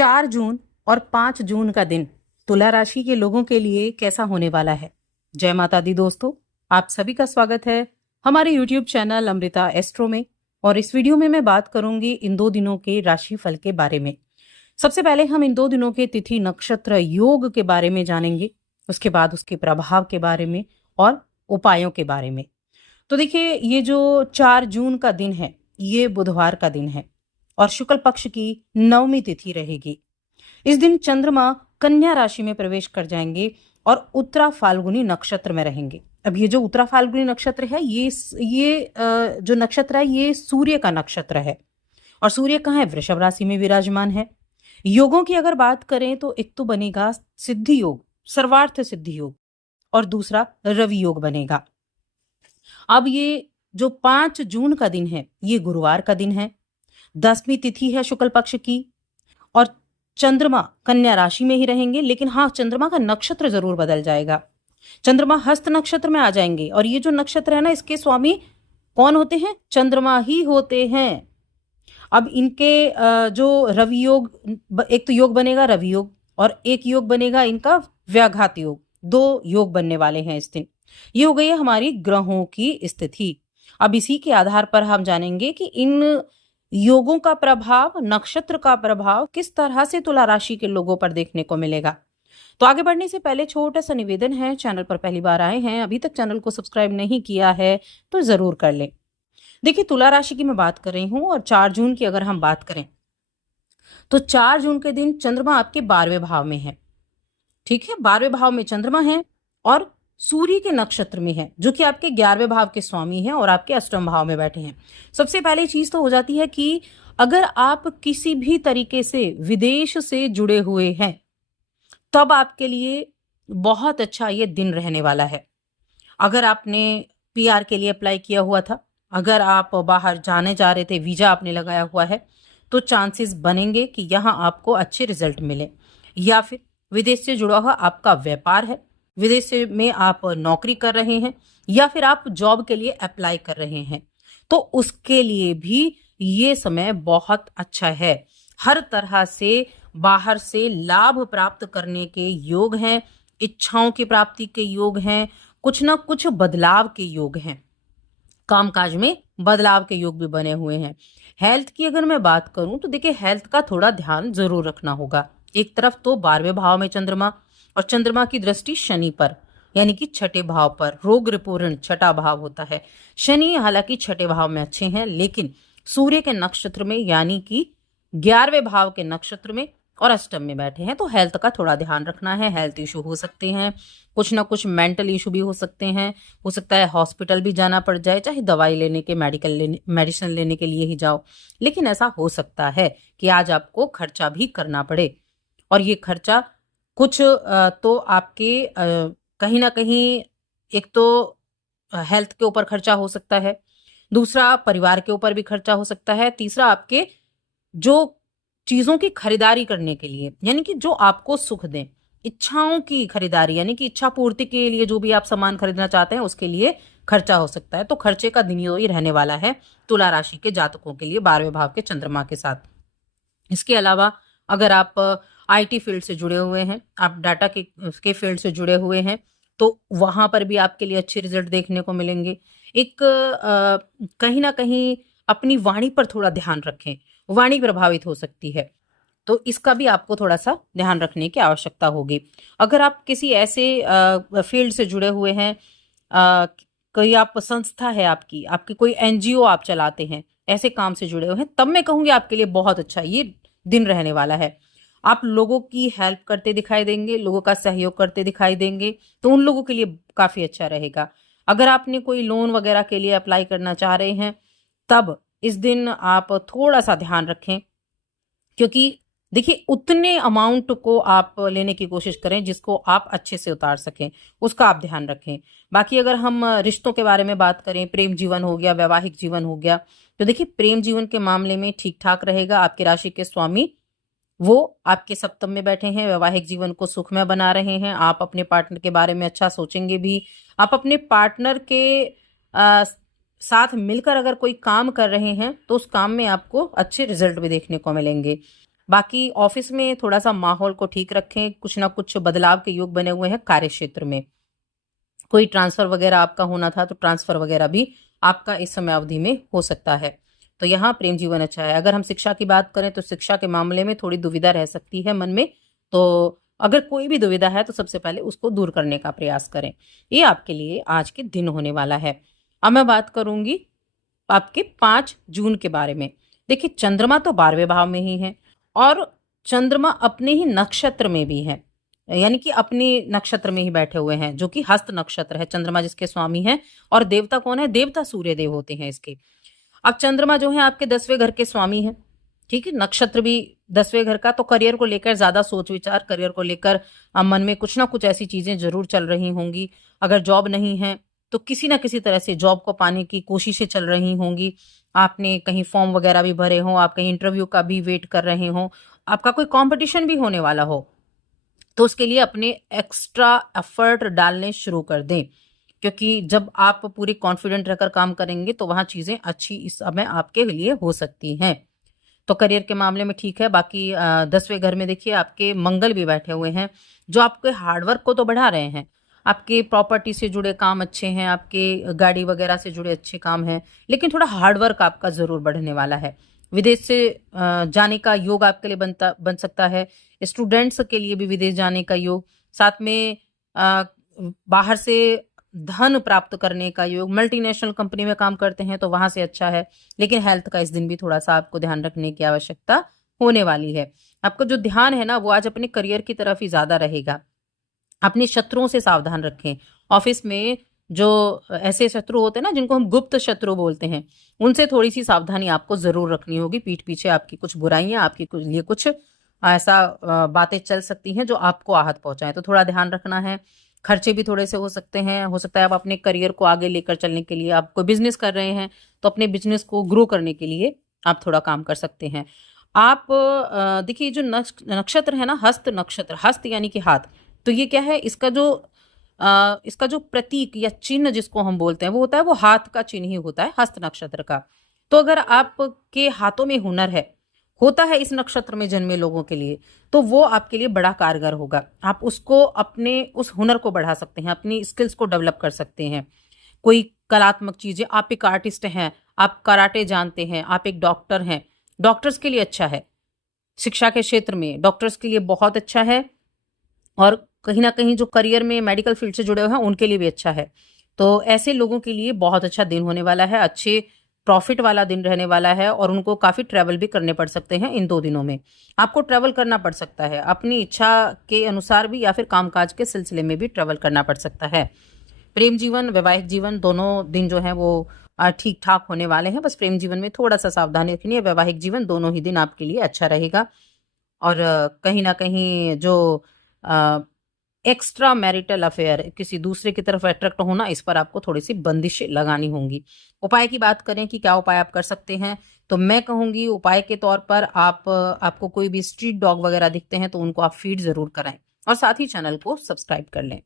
4 जून और 5 जून का दिन तुला राशि के लोगों के लिए कैसा होने वाला है। जय माता दी दोस्तों, आप सभी का स्वागत है हमारे YouTube चैनल अमृता एस्ट्रो में। और इस वीडियो में मैं बात करूंगी इन 2 दिनों के राशि फल के बारे में। सबसे पहले हम इन 2 दिनों के तिथि नक्षत्र योग के बारे में जानेंगे, उसके बाद उसके प्रभाव के बारे में और उपायों के बारे में। तो देखिए, ये जो 4 जून का दिन है ये बुधवार का दिन है और शुक्ल पक्ष की 9वीं तिथि रहेगी। इस दिन चंद्रमा कन्या राशि में प्रवेश कर जाएंगे और उत्तरा फाल्गुनी नक्षत्र में रहेंगे। अब ये जो उत्तरा फाल्गुनी नक्षत्र है ये जो नक्षत्र है ये सूर्य का नक्षत्र है और सूर्य कहाँ है? वृषभ राशि में विराजमान है। योगों की अगर बात करें तो एक तो बनेगा सिद्धि योग, सर्वार्थ सिद्धि योग, और दूसरा रवि योग बनेगा। अब ये जो 5 जून का दिन है ये गुरुवार का दिन है, 10वीं तिथि है शुक्ल पक्ष की और चंद्रमा कन्या राशि में ही रहेंगे। लेकिन हाँ, चंद्रमा का नक्षत्र जरूर बदल जाएगा। चंद्रमा हस्त नक्षत्र में आ जाएंगे और ये जो नक्षत्र है ना, इसके स्वामी कौन होते हैं? चंद्रमा ही होते हैं। अब इनके जो रवि योग, एक तो योग बनेगा रवि योग और एक योग बनेगा इनका व्याघात योग। 2 योग बनने वाले हैं इस दिन। ये हो गई है हमारी ग्रहों की स्थिति। अब इसी के आधार पर हम जानेंगे कि इन योगों का प्रभाव, नक्षत्र का प्रभाव किस तरह से तुला राशि के लोगों पर देखने को मिलेगा। तो आगे बढ़ने से पहले छोटा सा निवेदन है, चैनल पर पहली बार आए हैं, अभी तक चैनल को सब्सक्राइब नहीं किया है तो जरूर कर लें। देखिए, तुला राशि की मैं बात कर रही हूं और 4 जून की अगर हम बात करें तो 4 जून के दिन चंद्रमा आपके 12वें भाव में है। ठीक है, 12वें भाव में चंद्रमा है और सूर्य के नक्षत्र में है, जो कि आपके 11वें भाव के स्वामी हैं और आपके अष्टम भाव में बैठे हैं। सबसे पहली चीज तो हो जाती है कि अगर आप किसी भी तरीके से विदेश से जुड़े हुए हैं तब आपके लिए बहुत अच्छा ये दिन रहने वाला है। अगर आपने पीआर के लिए अप्लाई किया हुआ था, अगर आप बाहर जाने जा रहे थे, वीजा आपने लगाया हुआ है, तो चांसेस बनेंगे कि यहाँ आपको अच्छे रिजल्ट मिले। या फिर विदेश से जुड़ा हुआ आपका व्यापार है, विदेश से में आप नौकरी कर रहे हैं या फिर आप जॉब के लिए अप्लाई कर रहे हैं, तो उसके लिए भी ये समय बहुत अच्छा है। हर तरह से बाहर से लाभ प्राप्त करने के योग हैं, इच्छाओं की प्राप्ति के योग हैं, कुछ ना कुछ बदलाव के योग हैं, कामकाज में बदलाव के योग भी बने हुए हैं। हेल्थ की अगर मैं बात करूं तो देखिए, हेल्थ का थोड़ा ध्यान जरूर रखना होगा। एक तरफ तो 12वें भाव में चंद्रमा और चंद्रमा की दृष्टि शनि पर, यानी कि 6ठे भाव पर, रोग रिपूर्ण 6ठा भाव होता है। शनि हालांकि 6ठे भाव में अच्छे हैं, लेकिन सूर्य के नक्षत्र में यानी कि 11वें भाव के नक्षत्र में और अष्टम में बैठे हैं, तो हेल्थ का थोड़ा ध्यान रखना है। हेल्थ इशू हो सकते हैं, कुछ ना कुछ मेंटल इशू भी हो सकते हैं, हो सकता है हॉस्पिटल भी जाना पड़ जाए, चाहे दवाई लेने के, मेडिसिन लेने के लिए ही जाओ। लेकिन ऐसा हो सकता है कि आज आपको खर्चा भी करना पड़े और ये खर्चा कुछ तो आपके कहीं ना कहीं, एक तो हेल्थ के ऊपर खर्चा हो सकता है, दूसरा परिवार के ऊपर भी खर्चा हो सकता है, तीसरा आपके जो चीजों की खरीदारी करने के लिए, यानी कि जो आपको सुख दें, इच्छाओं की खरीदारी, यानी कि इच्छा पूर्ति के लिए जो भी आप सामान खरीदना चाहते हैं उसके लिए खर्चा हो सकता है। तो खर्चे का दिन ही रहने वाला है तुला राशि के जातकों के लिए 12वें भाव के चंद्रमा के साथ। इसके अलावा अगर आप आईटी फील्ड से जुड़े हुए हैं, आप डाटा के फील्ड से जुड़े हुए हैं, तो वहां पर भी आपके लिए अच्छे रिजल्ट देखने को मिलेंगे। एक कहीं ना कहीं अपनी वाणी पर थोड़ा ध्यान रखें, वाणी प्रभावित हो सकती है, तो इसका भी आपको थोड़ा सा ध्यान रखने की आवश्यकता होगी। अगर आप किसी ऐसे फील्ड से जुड़े हुए हैं, कोई आप संस्था है, आपकी कोई एनजीओ आप चलाते हैं, ऐसे काम से जुड़े हुए हैं, तब मैं कहूंगी आपके लिए बहुत अच्छा ये दिन रहने वाला है। आप लोगों की हेल्प करते दिखाई देंगे, लोगों का सहयोग करते दिखाई देंगे, तो उन लोगों के लिए काफी अच्छा रहेगा। अगर आपने कोई लोन वगैरह के लिए अप्लाई करना चाह रहे हैं, तब इस दिन आप थोड़ा सा ध्यान रखें, क्योंकि देखिए, उतने अमाउंट को आप लेने की कोशिश करें जिसको आप अच्छे से उतार सकें, उसका आप ध्यान रखें। बाकी अगर हम रिश्तों के बारे में बात करें, प्रेम जीवन हो गया, वैवाहिक जीवन हो गया, तो देखिए प्रेम जीवन के मामले में ठीक ठाक रहेगा। आपकी राशि के स्वामी वो आपके सप्तम में बैठे हैं, वैवाहिक जीवन को सुखमय बना रहे हैं। आप अपने पार्टनर के बारे में अच्छा सोचेंगे भी। आप अपने पार्टनर के साथ मिलकर अगर कोई काम कर रहे हैं तो उस काम में आपको अच्छे रिजल्ट भी देखने को मिलेंगे। बाकी ऑफिस में थोड़ा सा माहौल को ठीक रखें, कुछ ना कुछ बदलाव के योग बने हुए हैं। कार्य क्षेत्र में कोई ट्रांसफर वगैरह आपका होना था तो ट्रांसफर वगैरह भी आपका इस समय अवधि में हो सकता है। तो यहाँ प्रेम जीवन अच्छा है। अगर हम शिक्षा की बात करें तो शिक्षा के मामले में थोड़ी दुविधा रह सकती है मन में, तो अगर कोई भी दुविधा है तो सबसे पहले उसको दूर करने का प्रयास करें। ये आपके लिए आज के दिन होने वाला है। अब मैं बात करूंगी आपके 5 जून के बारे में। देखिए, चंद्रमा तो 12वें भाव में ही है और चंद्रमा अपने ही नक्षत्र में भी है, यानी कि अपने नक्षत्र में ही बैठे हुए हैं, जो कि हस्त नक्षत्र है। चंद्रमा जिसके स्वामी हैं और देवता कौन है? देवता सूर्य देव होते हैं इसके। अब चंद्रमा जो है आपके 10वें घर के स्वामी है, ठीक है, नक्षत्र भी 10वें घर का। तो करियर को लेकर ज्यादा सोच विचार, करियर को लेकर मन में कुछ ना कुछ ऐसी चीजें जरूर चल रही होंगी। अगर जॉब नहीं है तो किसी ना किसी तरह से जॉब को पाने की कोशिशें चल रही होंगी। आपने कहीं फॉर्म वगैरह भी भरे हो, आप कहीं इंटरव्यू का भी वेट कर रहे हो, आपका कोई कंपटीशन भी होने वाला हो, तो उसके लिए अपने एक्स्ट्रा एफर्ट डालने शुरू कर दें, क्योंकि जब आप पूरी कॉन्फिडेंट रहकर काम करेंगे तो वहां चीजें अच्छी इस समय आपके लिए हो सकती हैं। तो करियर के मामले में ठीक है। बाकी 10वें घर में देखिए आपके मंगल भी बैठे हुए हैं, जो आपके हार्डवर्क को तो बढ़ा रहे हैं। आपके प्रॉपर्टी से जुड़े काम अच्छे हैं, आपके गाड़ी वगैरह से जुड़े अच्छे काम हैं, लेकिन थोड़ा हार्डवर्क आपका जरूर बढ़ने वाला है। विदेश से जाने का योग आपके लिए बन सकता है। स्टूडेंट्स के लिए भी विदेश जाने का योग, साथ में अ, बाहर से धन प्राप्त करने का योग। मल्टीनेशनल कंपनी में काम करते हैं तो वहां से अच्छा है, लेकिन हेल्थ का इस दिन भी थोड़ा सा आपको ध्यान रखने की आवश्यकता होने वाली है। आपका जो ध्यान है ना वो आज अपने करियर की तरफ ही ज्यादा रहेगा। अपने शत्रुओं से सावधान रखें। ऑफिस में जो ऐसे शत्रु होते हैं ना, जिनको हम गुप्त शत्रु बोलते हैं, उनसे थोड़ी सी सावधानी आपको जरूर रखनी होगी। पीठ पीछे आपकी कुछ बुराइयां, आपके लिए कुछ ऐसा बातें चल सकती हैं जो आपको आहत पहुंचाएं, तो थोड़ा ध्यान रखना है। खर्चे भी थोड़े से हो सकते हैं। हो सकता है आप अपने करियर को आगे लेकर चलने के लिए, आप कोई बिजनेस कर रहे हैं तो अपने बिजनेस को ग्रो करने के लिए आप थोड़ा काम कर सकते हैं। आप देखिए, जो नक्षत्र है ना, हस्त नक्षत्र, हस्त यानी कि हाथ, तो ये क्या है? इसका जो प्रतीक या चिन्ह जिसको हम बोलते हैं वो होता है, वो हाथ का चिन्ह ही होता है हस्त नक्षत्र का। तो अगर आपके हाथों में हुनर है, होता है इस नक्षत्र में जन्मे लोगों के लिए, तो वो आपके लिए बड़ा कारगर होगा। आप उसको, अपने उस हुनर को बढ़ा सकते हैं, अपनी स्किल्स को डेवलप कर सकते हैं। कोई कलात्मक चीजें, आप एक आर्टिस्ट हैं, आप कराटे जानते हैं, आप एक डॉक्टर हैं, डॉक्टर्स के लिए अच्छा है। शिक्षा के क्षेत्र में डॉक्टर्स के लिए बहुत अच्छा है, और कहीं ना कहीं जो करियर में मेडिकल फील्ड से जुड़े हुए हैं उनके लिए भी अच्छा है। तो ऐसे लोगों के लिए बहुत अच्छा दिन होने वाला है, अच्छे प्रॉफिट वाला दिन रहने वाला है, और उनको काफी ट्रैवल भी करने पड़ सकते हैं इन 2 दिनों में। आपको ट्रैवल करना पड़ सकता है, अपनी इच्छा के अनुसार भी या फिर कामकाज के सिलसिले में भी ट्रैवल करना पड़ सकता है। प्रेम जीवन, वैवाहिक जीवन, दोनों दिन जो है वो ठीक ठाक होने वाले हैं। बस प्रेम जीवन में थोड़ा सा सावधानी रखनी है। वैवाहिक जीवन दोनों ही दिन आपके लिए अच्छा रहेगा। और कहीं ना कहीं जो एक्स्ट्रा मैरिटल अफेयर, किसी दूसरे की तरफ अट्रैक्ट होना, इस पर आपको थोड़ी सी बंदिश लगानी होंगी। उपाय की बात करें कि क्या उपाय आप कर सकते हैं, तो मैं कहूंगी उपाय के तौर पर आपको कोई भी स्ट्रीट डॉग वगैरह दिखते हैं तो उनको आप फीड जरूर कराएं, और साथ ही चैनल को सब्सक्राइब कर लें।